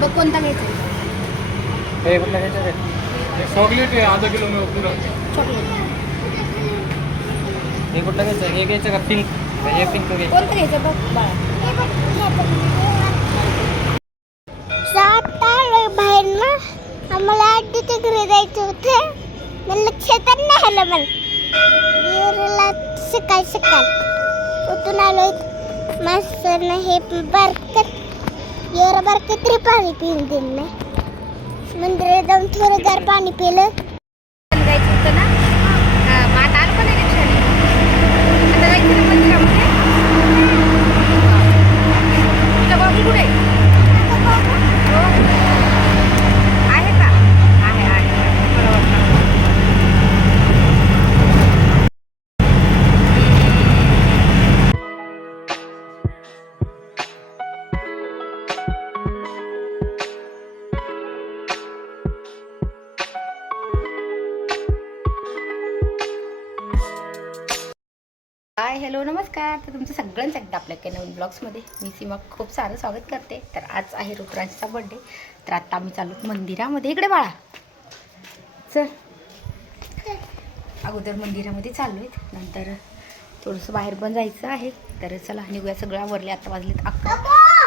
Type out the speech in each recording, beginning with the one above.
बघ कोणता घ्यायचा हे कुठलं घ्यायचं रे चॉकलेट आहे अर्धा किलो पूरा. चॉकलेट हे कुठलं घ्यायचं हे घ्यायचं का पिंक हे पिंक घ्यायचं कोणतं घ्यायचं बघ बाळा. जात आलोय बाहेर ना आम्हाला आजीच्या घरी जायचं होतं. पण लक्षातच नाही आलं मला येरला सकाळ सकाळ. उठून आलोय. मास्तरनं हे बारकत एवढं बारकत तरी पाणी पिऊन दिलं नाही मंदिरात जाऊन थोडं गार पाणी पिलं. जायचं होतं ना? मग आता आलं पण रिक्षाने आता जायचं मंदिरामध्ये? बाबू कुठे हॅलो नमस्कार. तर तुमचं सगळ्यांचं एकदा आपल्या काही नवीन ब्लॉग्समध्ये मी सीमा खूप सारं स्वागत करते. तर आज आहे रुद्रांचा बड्डे तर आत्ता आम्ही चालू मंदिरामध्ये. इकडे बाळा. चल. अगोदर मंदिरामध्ये चाललो आहेत नंतर थोडंसं बाहेर पण जायचं आहे. तर चला निघूया सगळं. आवरले आता वाजलेत अकरा.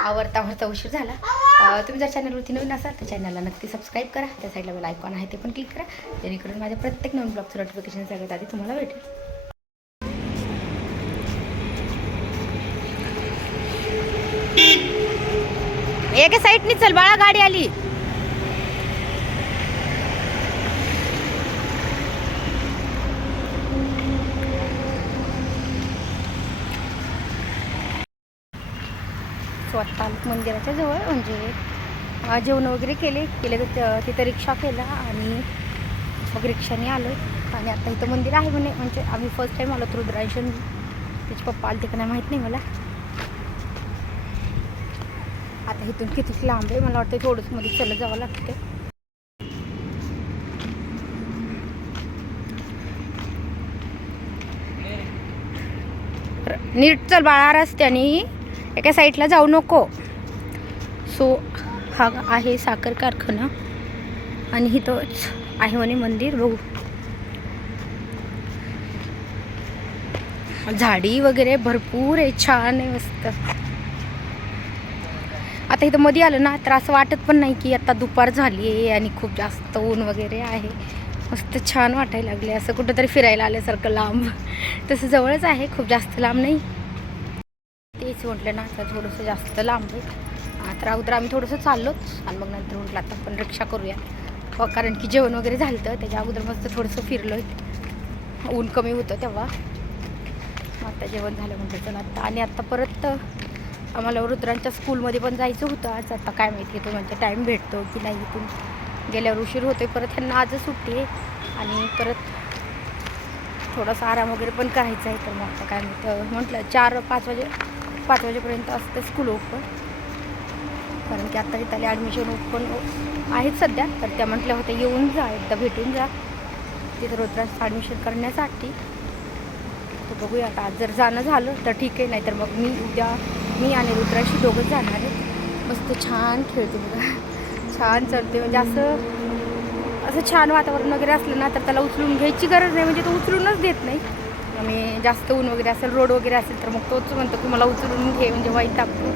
आवरता आवरता उशीर झाला. तुम्ही जर चॅनलवरती नवीन असाल तर चॅनलला नक्की सबस्क्राईब करा. त्या साईडला बेल आयकॉन आहे ते पण क्लिक करा. जेणेकरून माझ्या प्रत्येक नवीन ब्लॉगचं नोटिफिकेशन सगळ्यात आधी तुम्हाला भेटेल. एका साईडनी चल बाळा गाडी आली. स्वतः मंदिराच्या जवळ म्हणजे जेवण वगैरे केले केले तर तिथं रिक्षा केला आणि मग रिक्षाने आलो आणि आता इथं मंदिर आहे म्हणे म्हणजे आम्ही फर्स्ट टाईम आलो तर रुद्रांशन त्याचे पप्पा आले का नाही माहीत नाही मला. आता इथून किती लांब आहे. मला वाटतं थोडंसं मध्ये चालत जावं लागते नीट चल बाळा रस्त्याने. एका साईडला जाऊ नको. सो हा आहे साखर कारखाना. आणि इथंच आहे म्हणे मंदिर बघू. झाडी वगैरे भरपूर आहे. छान आहे मस्त. आता इथं मध्ये आलं ना तर असं वाटत पण नाही की आता दुपार झाली आहे आणि खूप जास्त ऊन वगैरे आहे. मस्त छान वाटायला लागले असं कुठंतरी फिरायला आल्यासारखं लांब. तसं जवळच आहे खूप जास्त लांब नाही. तेच म्हटलं ना आता थोडंसं जास्त लांब आहे. तर अगोदर आम्ही थोडंसं चाललोच आणि मग नंतर म्हटलं आता आपण रिक्षा करूया. हो, कारण की जेवण वगैरे झालं तर त्याच्या अगोदर मस्त थोडंसं फिरलो ऊन कमी होतं तेव्हा. मग आता जेवण झालं म्हटलं चला आता. आणि आत्ता परत आम्हाला रुद्रांच्या स्कूलमध्ये पण जायचं होतं. आज आता काय माहिती तो म्हणजे टाईम भेटतो की नाही इथून. गेल्यावर उशीर होतो परत ह्यांना आजच सुट्टी आहे. आणि परत थोडासा आराम वगैरे पण करायचा आहे. तर मग आता काय माहिती म्हटलं चार पाच वाजे पाच वाजेपर्यंत असते स्कूल ओपन कारण की आत्ता इथले ॲडमिशन ओपन आहेत सध्या. तर त्या म्हटल्या होत्या येऊन जा एकदा भेटून जा. तिथं रुद्रांचं ॲडमिशन करण्यासाठी. तर बघूया आता आज जर जाणं झालं तर ठीक आहे. नाहीतर मग मी उद्या मी आणि रुद्राशी दोघंच जाणार आहे. मस्त छान खेळते बघा. छान चढते म्हणजे असं असं छान वातावरण वगैरे असलं ना तर त्याला उचलून घ्यायची गरज नाही. म्हणजे तो उचलूनच देत नाही. आणि जास्त ऊन वगैरे असेल रोड वगैरे असेल तर मग तोच म्हणतो की मला उचलून घे म्हणजे वाईट टाकतो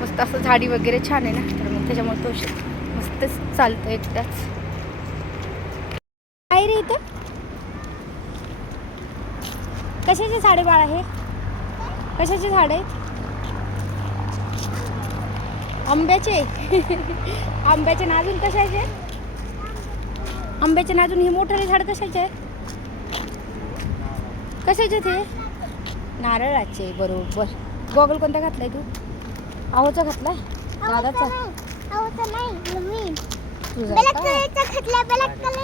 मस्त असं झाडी वगैरे छान आहे ना तर मग त्याच्यामुळे तो श- मस्तच चालतो एकदाच. काय रे इथं? कशाचे झाडे बाळ आहे कशाचे झाड आहेत? आंब्याचे. आंब्याचे ना अजून कशाचे? आंब्याचे ना अजून हे मोठे झाड कशाचे? आहेत कशाचे ते? नारळाचे बरोबर. गॉगल कोणता घातलाय तू? आहोचा घातलाय? दादाचा?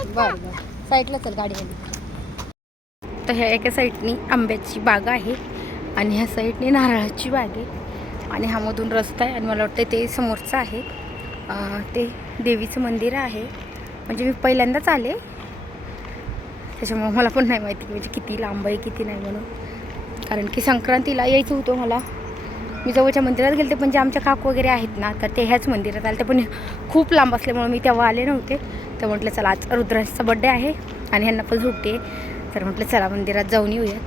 बरं बरं साईडला चल गाडीमध्ये तर ह्या एका साईडनी आंब्याची बाग आहे आणि ह्या साईडने नारळाची बाग आहे. आणि हा मधून रस्ता आहे आणि मला वाटतं ते समोरचं आहे. ते देवीचं मंदिर आहे. म्हणजे मी पहिल्यांदाच आले. त्याच्यामुळे मला पण नाही माहिती म्हणजे किती लांब आहे किती नाही म्हणून. कारण की संक्रांतीला यायचं होतं मला. मी जवळच्या मंदिरात गेले पण जे आमच्या काकू वगैरे आहेत ना तर ते ह्याच मंदिरात आले. ते पण खूप लांब असल्यामुळे मी तेव्हा आले नव्हते. तर म्हटलं चला आज रुद्रांचा बड्डे आहे आणि ह्यांना पण सुट्टी आहे. तर म्हटलं चला मंदिरात जाऊन येऊया.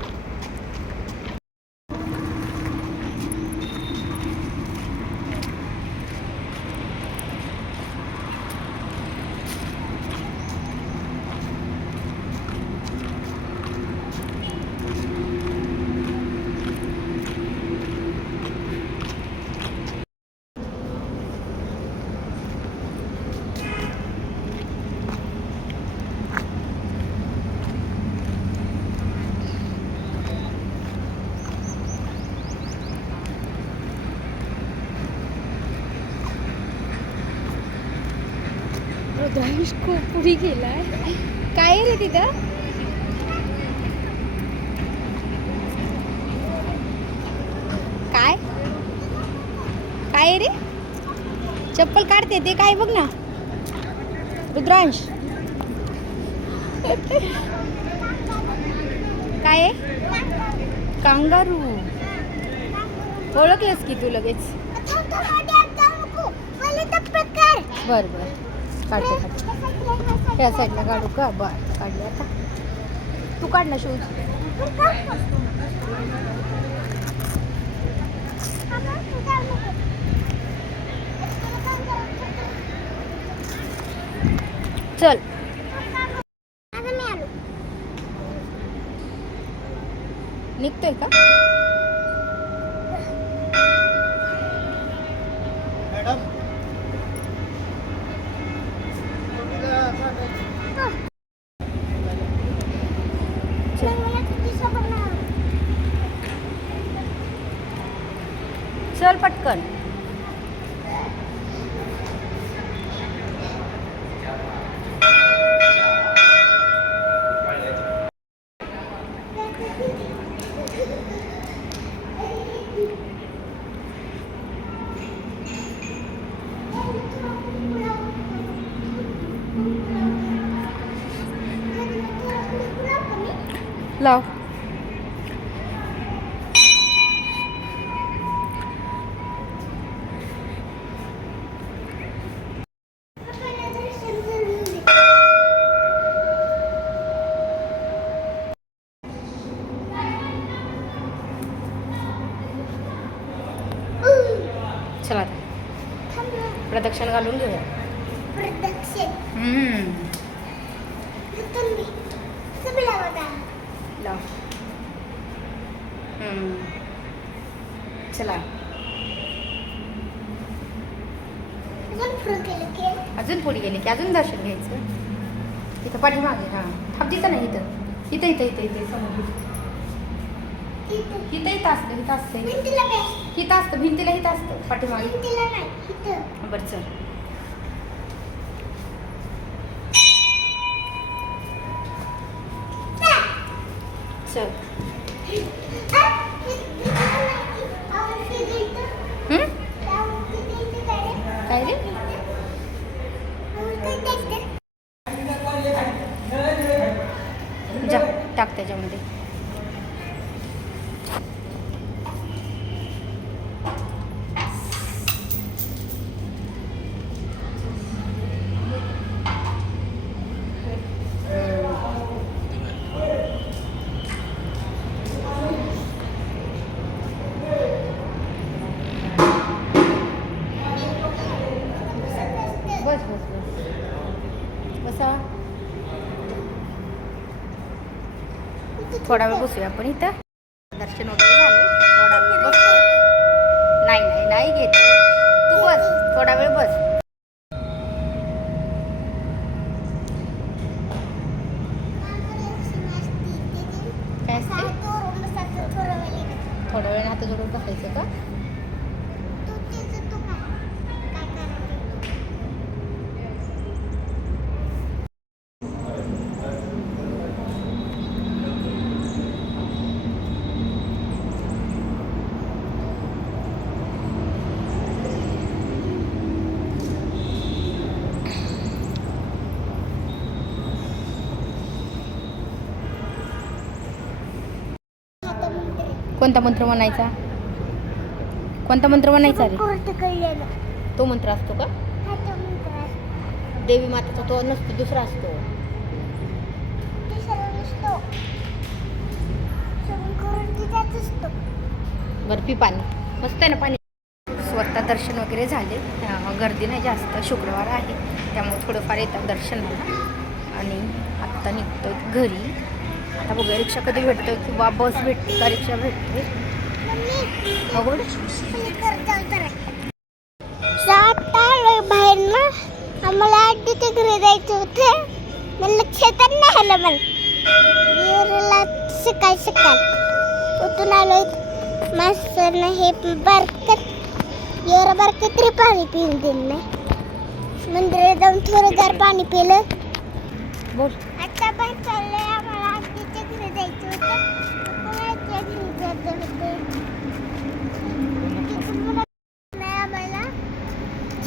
रुद्रांश खूप पुढे गेलाय. काय रे तिथं? काय? काय रे? चप्पल काढते ते काय बघ ना. रुद्रांश. काय कांगारू. ओळखलंस की तू लगेच. बर बर. काढते काढते ह्या साईडला काढू का? बर काढले आता. तू काढ ना शूज चल. निघतोय का चल, मला तुझी सोबत नाही. चल पटकन लाव चला आता प्रदक्षिण घालून घेऊया. चला. अजून पुढे गेले की अजून दर्शन घ्यायचं. इथं पाठीमागे हां. थांब तिथं नाही इथं. इथं इथं इथं इथं समोर. इथं इथं असतं इथं असतं? इथं असतं भिंतीला इथं असतं पाठीमागे. बरं चल. चल आ, भिंतीला नाही. आवाज किती येतो? हम्म? आवाज किती येतो काय रे? काय रे आवाज किती येतो? जा टाक त्याच्यामध्ये बस बस बस बसा थोडा वेळ बसूया आपण इथं. दर्शन वगैरे झाले. थोडा वेळ बस नाही नाही नाही घेत. तू बस. थोडा वेळ बस. थोडा वेळ हात जोडून बसायचं का? कोणता मंत्र म्हणायचा? कोणता मंत्र म्हणायचा रे? तो मंत्र असतो का. देवी मातेचा तो नसतो दुसरा असतो. बर्फी पाणी. मस्त आहे ना पाणी? स्वतः दर्शन वगैरे झाले. गर्दी नाही जास्त. शुक्रवार आहे. त्यामुळे थोडंफार येतात दर्शनाला. आणि आत्ता निघतोय घरी. आता बघूया रिक्षा कधी भेटतोय किंवा बस भेटते का रिक्षा भेटते. बाहेर ना आम्हाला आधी ते घरी जायचं होतं. मला लक्षात नाही आलं मला विहिरीला सकाळ सकाळ उठून हे बारकत एवढं बारकत तरी पाणी पिऊन दिलं नाही मंदिरात जाऊन थोडं गार पाणी पिलं. बोल. आता बाहेर चाललंय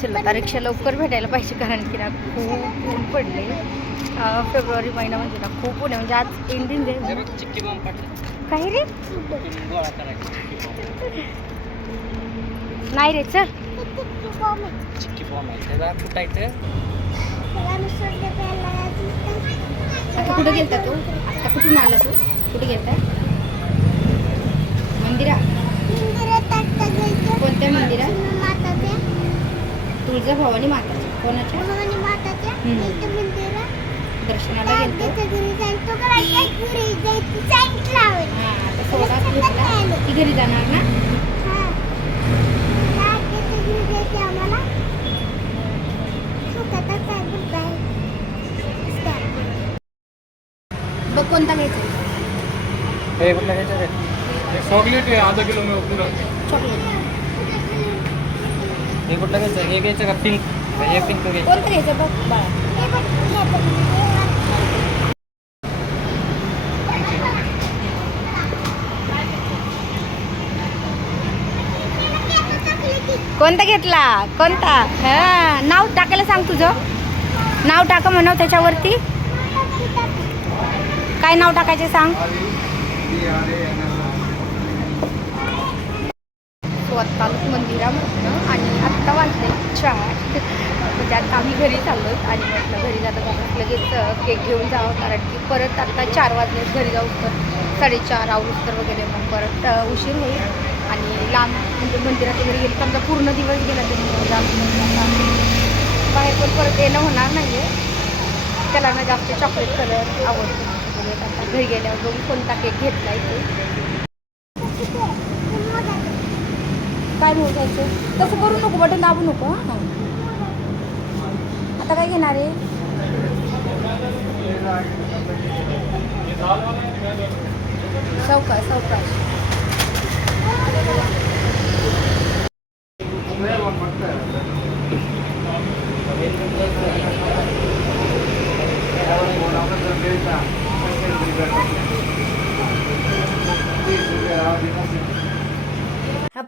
चला आता रिक्षा लवकर भेटायला पाहिजे कारण की ना खूप ऊन पडले. फेब्रुवारी महिना म्हणजे ना खूप ऊन आहे म्हणजे आज एंडिंग आहे काही रे? नाही रे चल. आता कुठं गेलता तू? आता कुठून आला तू? कुठे गेलता? मंदिरा? मंदिरात कोणत्या मंदिरात? तुळजा भवानी माताच्या. कोणाच्या? भवानी दर्शनाला घरी ती घरी जाणार ना? आम्हाला काय बघ कोणता घ्यायचा हे कुठलं घ्यायचं रे चॉकलेट आहे आधा किलो में चॉकलेट हे कुठलं घ्यायचं? हे घ्यायचं का पिंक हे पिंक घ्यायचं कोणता घेतला? कोणता? हा नाव टाकायला सांग तुझं. नाव टाका म्हणव त्याच्यावरती. काय नाव टाकायचे सांग? स्वतः मंदिरामधनं आणि आत्ता वाजले चार. म्हणजे आता आम्ही घरी चाललो आणि म्हटलं घरी जाता जाता लगेच केक घेऊन जावं कारण की परत आत्ता चार वाजले घरी जाऊ तर. साडेचार आवृत्तर वगैरे मग परत उशीर होईल. आणि लांब म्हणजे मंदिरात वगैरे गेलं तर आमचा पूर्ण दिवस गेला त्यामुळे बाहेर पण परत येणं होणार नाही आहे त्याला ना जास्त चॉकलेट कलर आवडतो. आहेत आता घरी गेल्यावर बघू कोणता केक घेतला इथे काय मोजायचं तसं करू नको बटन दाबू नको हां. आता काय घेणार आहे? सावकाश सावकाश.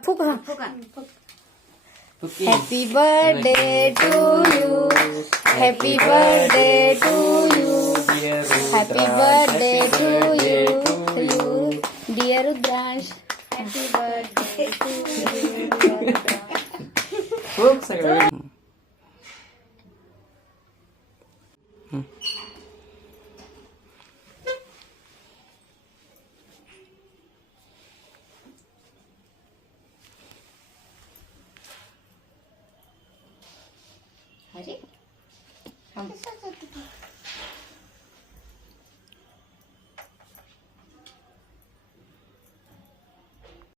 फुक हा। Happy birthday to you happy birthday to you happy birthday to you you dear Rudransh happy birthday to you खूप सगळं